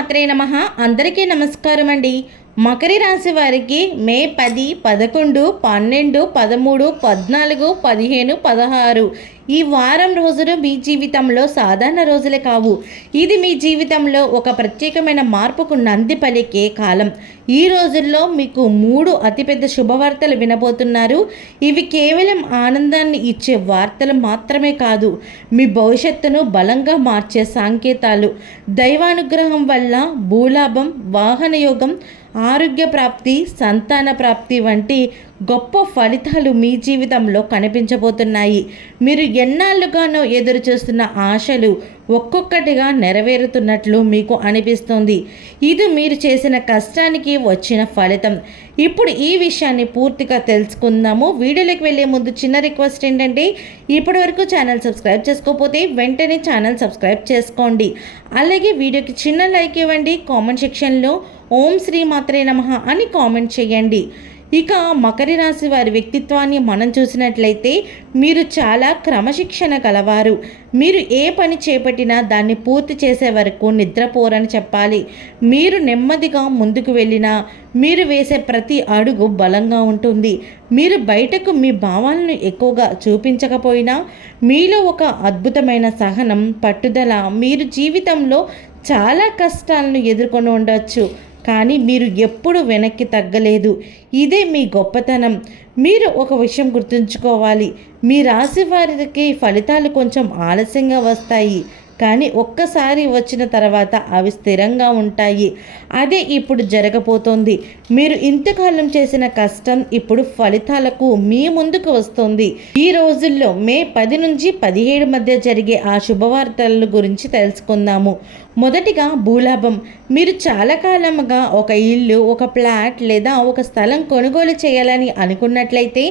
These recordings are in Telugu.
మాత్రే నమః. అందరికీ నమస్కారం అండి. మకర రాశి వారికి మే 10, 11, 12, 13, 14, 15, 16 ఈ వారం రోజులు మీ జీవితంలో సాధారణ రోజులే కావు. ఇది మీ జీవితంలో ఒక ప్రత్యేకమైన మార్పుకు నంది పలికే కాలం. ఈ రోజుల్లో మీకు 3 అతిపెద్ద శుభవార్తలు వినబోతున్నారు. ఇవి కేవలం ఆనందాన్ని ఇచ్చే వార్తలు మాత్రమే కాదు, మీ భవిష్యత్తును బలంగా మార్చే సంకేతాలు. దైవానుగ్రహం వల్ల భూలాభం, వాహన యోగం, ఆరోగ్య ప్రాప్తి, సంతాన ప్రాప్తి వంటి గొప్ప ఫలితాలు మీ జీవితంలో కనిపించబోతున్నాయి. మీరు ఎన్నాళ్ళుగానో ఎదురు చూస్తున్న ఆశలు ఒక్కొక్కటిగా నెరవేరుతున్నట్లు మీకు అనిపిస్తుంది. ఇది మీరు చేసిన కష్టానికి వచ్చిన ఫలితం. ఇప్పుడు ఈ విషయాన్ని పూర్తిగా తెలుసుకుందాము. వీడియోలోకి వెళ్ళే ముందు చిన్న రిక్వెస్ట్ ఏంటంటే, ఇప్పటివరకు ఛానల్ సబ్స్క్రైబ్ చేసుకోకపోతే వెంటనే ఛానల్ సబ్స్క్రైబ్ చేసుకోండి. అలాగే వీడియోకి చిన్న లైక్ ఇవ్వండి. కామెంట్ సెక్షన్లో ఓం శ్రీ మాత్రే నమః అని కామెంట్ చేయండి. ఇక మకర రాశి వారి వ్యక్తిత్వాన్ని మనం చూసినట్లయితే, మీరు చాలా క్రమశిక్షణ కలవారు. మీరు ఏ పని చేపట్టినా దాన్ని పూర్తి చేసే వరకు నిద్రపోరని చెప్పాలి. మీరు నెమ్మదిగా ముందుకు వెళ్ళినా మీరు వేసే ప్రతి అడుగు బలంగా ఉంటుంది. మీరు బయటకు మీ భావాలను ఎక్కువగా చూపించకపోయినా మీలో ఒక అద్భుతమైన సహనం, పట్టుదల. మీరు జీవితంలో చాలా కష్టాలను ఎదుర్కొని ఉండవచ్చు, కానీ మీరు ఎప్పుడు వెనక్కి తగ్గలేదు. ఇదే మీ గొప్పతనం. మీరు ఒక విషయం గుర్తుంచుకోవాలి, మీ రాశి వారికి ఫలితాలు కొంచెం ఆలస్యంగా వస్తాయి, కానీ ఒక్కసారి వచ్చిన తర్వాత అవి స్థిరంగా ఉంటాయి. అదే ఇప్పుడు జరగబోతోంది. మీరు ఇంతకాలం చేసిన కష్టం ఇప్పుడు ఫలితాలకు మీ ముందుకు వస్తుంది. ఈ రోజుల్లో మే 10 నుంచి 17 మధ్య జరిగే ఆ శుభవార్తల గురించి తెలుసుకుందాము. మొదటిగా భూలాభం. మీరు చాలా కాలంగా ఒక ఇల్లు, ఒక ఫ్లాట్ లేదా ఒక స్థలం కొనుగోలు చేయాలని అనుకున్నట్లయితే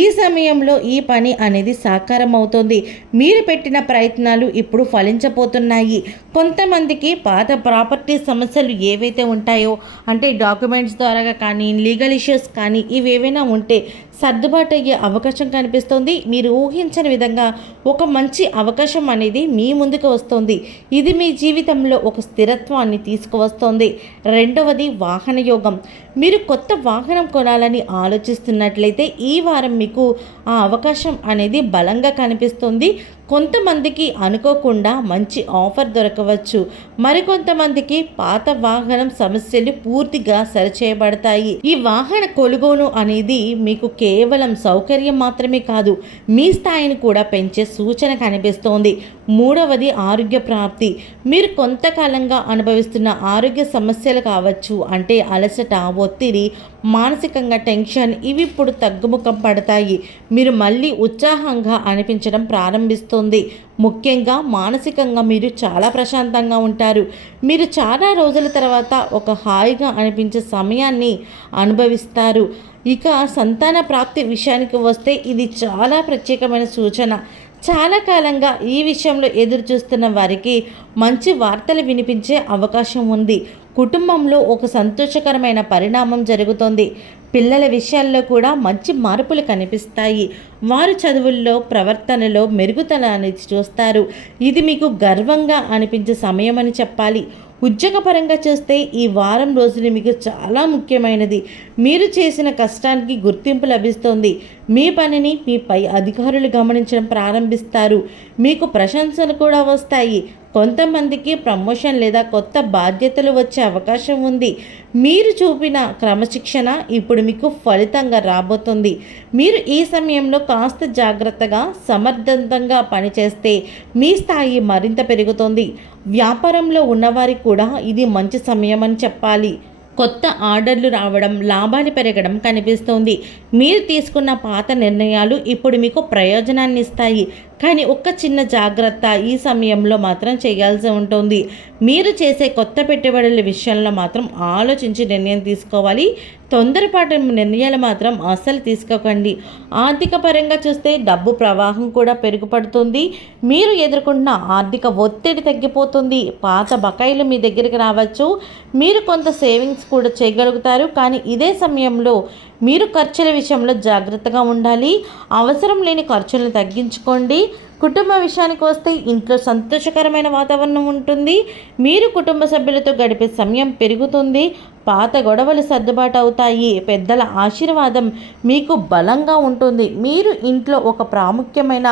ఈ సమయంలో ఈ పని అనేది సాకారం అవుతుంది. మీరు పెట్టిన ప్రయత్నాలు ఇప్పుడు ఫలించబోతున్నాయి. కొంతమందికి పాత ప్రాపర్టీ సమస్యలు ఏవైతే ఉంటాయో, అంటే డాక్యుమెంట్స్ ద్వారా కానీ లీగల్ ఇష్యూస్ కానీ ఇవేవైనా ఉంటే సర్దుబాటు అయ్యే అవకాశం కనిపిస్తుంది. మీరు ఊహించని విధంగా ఒక మంచి అవకాశం అనేది మీ ముందుకు వస్తుంది. ఇది మీ జీవితంలో ఒక స్థిరత్వాన్ని తీసుకువస్తుంది. రెండవది వాహన యోగం. మీరు కొత్త వాహనం కొనాలని ఆలోచిస్తున్నట్లయితే ఈ వారం మీకు ఆ అవకాశం అనేది బలంగా కనిపిస్తుంది. కొంతమందికి అనుకోకుండా మంచి ఆఫర్ దొరకవచ్చు. మరికొంతమందికి పాత వాహనం సమస్యలు పూర్తిగా సరిచేయబడతాయి. ఈ వాహన కొనుగోలు అనేది మీకు కేవలం సౌకర్యం మాత్రమే కాదు, మీ స్థాయిని కూడా పెంచే సూచన కనిపిస్తోంది. మూడవది ఆరోగ్య ప్రాప్తి. మీరు కొంతకాలంగా అనుభవిస్తున్న ఆరోగ్య సమస్యలు కావచ్చు, అంటే అలసట, ఒత్తిడి, మానసికంగా టెన్షన్, ఇవి ఇప్పుడు తగ్గుముఖం పడతాయి. మీరు మళ్ళీ ఉత్సాహంగా అనిపించడం ప్రారంభిస్తుంది. ముఖ్యంగా మానసికంగా మీరు చాలా ప్రశాంతంగా ఉంటారు. మీరు చాలా రోజుల తర్వాత ఒక హాయిగా అనిపించే సమయాన్ని అనుభవిస్తారు. ఇక సంతాన ప్రాప్తి విషయానికి వస్తే ఇది చాలా ప్రత్యేకమైన సూచన. చాలా కాలంగా ఈ విషయంలో ఎదురు చూస్తున్న వారికి మంచి వార్తలు వినిపించే అవకాశం ఉంది. కుటుంబంలో ఒక సంతోషకరమైన పరిణామం జరుగుతుంది. పిల్లల విషయాల్లో కూడా మంచి మార్పులు కనిపిస్తాయి. వారు చదువుల్లో, ప్రవర్తనలో మెరుగుదల అనేది చూస్తారు. ఇది మీకు గర్వంగా అనిపించే సమయం అని చెప్పాలి. ఉద్యోగపరంగా చూస్తే ఈ వారం రోజులు మీకు చాలా ముఖ్యమైనది. మీరు చేసిన కష్టానికి గుర్తింపు లభిస్తుంది. మీ పనిని మీ పై అధికారులు గమనించడం ప్రారంభిస్తారు. మీకు ప్రశంసలు కూడా వస్తాయి. కొంతమందికి ప్రమోషన్ లేదా కొత్త బాధ్యతలు వచ్చే అవకాశం ఉంది. మీరు చూపిన క్రమశిక్షణ ఇప్పుడు మీకు ఫలితంగా రాబోతుంది. మీరు ఈ సమయంలో కాస్త జాగ్రత్తగా, సమర్థవంతంగా పనిచేస్తే మీ స్థాయి మరింత పెరుగుతుంది. వ్యాపారంలో ఉన్నవారికి కూడా ఇది మంచి సమయం అని చెప్పాలి. కొత్త ఆర్డర్లు రావడం, లాభాలు పెరగడం కనిపిస్తోంది. మీరు తీసుకున్న పాత నిర్ణయాలు ఇప్పుడు మీకు ప్రయోజనాన్ని ఇస్తాయి, కానీ ఒక్క చిన్న జాగ్రత్త ఈ సమయంలో మాత్రం చేయాల్సి ఉంటుంది. మీరు చేసే కొత్త పెట్టుబడుల విషయంలో మాత్రం ఆలోచించి నిర్ణయం తీసుకోవాలి. తొందరపాటు నిర్ణయాలు మాత్రం అస్సలు తీసుకోకండి. ఆర్థిక పరంగా చూస్తే డబ్బు ప్రవాహం కూడా పెరుగుపడుతుంది. మీరు ఎదుర్కొంటున్న ఆర్థిక ఒత్తిడి తగ్గిపోతుంది. పాత బకాయిలు మీ దగ్గరికి రావచ్చు. మీరు కొంత సేవింగ్స్ కూడా చేయగలుగుతారు, కానీ ఇదే సమయంలో మీరు ఖర్చుల విషయంలో జాగ్రత్తగా ఉండాలి. అవసరం లేని ఖర్చులను తగ్గించుకోండి. కుటుంబ విషయానికి వస్తే ఇంట్లో సంతోషకరమైన వాతావరణం ఉంటుంది. మీరు కుటుంబ సభ్యులతో గడిపే సమయం పెరుగుతుంది. పాత గొడవలు సర్దుబాటు అవుతాయి. పెద్దల ఆశీర్వాదం మీకు బలంగా ఉంటుంది. మీరు ఇంట్లో ఒక ప్రాముఖ్యమైన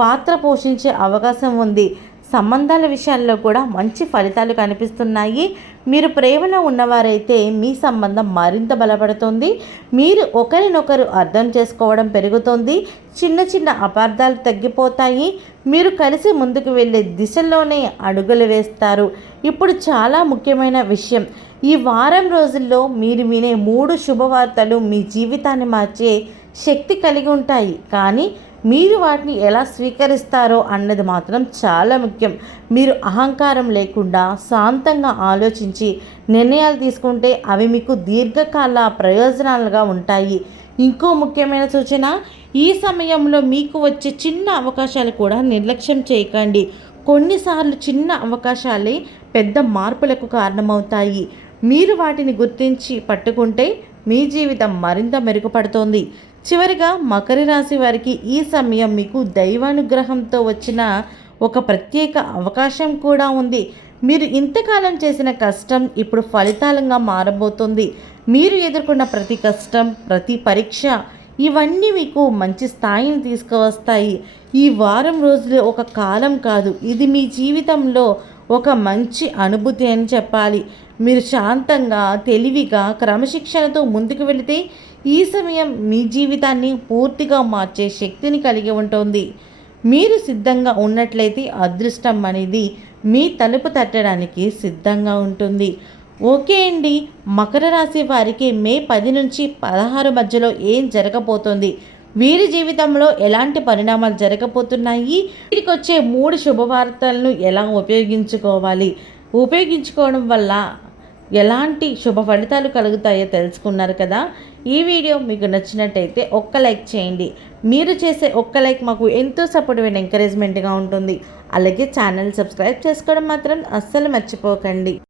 పాత్ర పోషించే అవకాశం ఉంది. సంబంధాల విషయాల్లో కూడా మంచి ఫలితాలు కనిపిస్తున్నాయి. మీరు ప్రేమలో ఉన్నవారైతే మీ సంబంధం మరింత బలపడుతుంది. మీరు ఒకరినొకరు అర్థం చేసుకోవడం పెరుగుతుంది. చిన్న చిన్న అపార్థాలు తగ్గిపోతాయి. మీరు కలిసి ముందుకు వెళ్ళే దిశలోనే అడుగులు వేస్తారు. ఇప్పుడు చాలా ముఖ్యమైన విషయం, ఈ వారం రోజుల్లో మీరు వినే 3 శుభవార్తలు మీ జీవితాన్ని మార్చే శక్తి కలిగి ఉంటాయి. కానీ మీరు వాటిని ఎలా స్వీకరిస్తారో అన్నది మాత్రం చాలా ముఖ్యం. మీరు అహంకారం లేకుండా శాంతంగా ఆలోచించి నిర్ణయాలు తీసుకుంటే అవి మీకు దీర్ఘకాల ప్రయోజనాలుగా ఉంటాయి. ఇంకో ముఖ్యమైన సూచన, ఈ సమయంలో మీకు వచ్చే చిన్న అవకాశాలు కూడా నిర్లక్ష్యం చేయకండి. కొన్నిసార్లు చిన్న అవకాశాలే పెద్ద మార్పులకు కారణమవుతాయి. మీరు వాటిని గుర్తించి పట్టుకుంటే మీ జీవితం మరింత మెరుగుపడుతుంది. చివరిగా మకర రాశి వారికి ఈ సమయం మీకు దైవానుగ్రహంతో వచ్చిన ఒక ప్రత్యేక అవకాశం కూడా ఉంది. మీరు ఇంతకాలం చేసిన కష్టం ఇప్పుడు ఫలితాలుగా మారబోతుంది. మీరు ఎదుర్కొన్న ప్రతి కష్టం, ప్రతి పరీక్ష, ఇవన్నీ మీకు మంచి స్థాయిని తీసుకువస్తాయి. ఈ వారం రోజులు ఒక కాలం కాదు, ఇది మీ జీవితంలో ఒక మంచి అనుభూతి అని చెప్పాలి. మీరు శాంతంగా, తెలివిగా, క్రమశిక్షణతో ముందుకు వెళితే ఈ సమయం మీ జీవితాన్ని పూర్తిగా మార్చే శక్తిని కలిగి ఉంటుంది. మీరు సిద్ధంగా ఉన్నట్లయితే అదృష్టం అనేది మీ తలుపు తట్టడానికి సిద్ధంగా ఉంటుంది. ఓకే అండి, మకర రాశి వారికి మే 10 నుంచి 16 మధ్యలో ఏం జరగబోతోంది, వీరి జీవితంలో ఎలాంటి పరిణామాలు జరగబోతున్నాయి, వీరికి వచ్చే 3 శుభవార్తలను ఎలా ఉపయోగించుకోవడం వల్ల ఎలాంటి శుభ ఫలితాలు కలుగుతాయో తెలుసుకున్నారు కదా. ఈ వీడియో మీకు నచ్చినట్టయితే ఒక్క లైక్ చేయండి. మీరు చేసే ఒక్క లైక్ మాకు ఎంతో సపోర్టివ్ అండ్ ఎంకరేజ్మెంట్గా ఉంటుంది. అలాగే ఛానల్ సబ్స్క్రైబ్ చేసుకోవడం మాత్రం అస్సలు మర్చిపోకండి.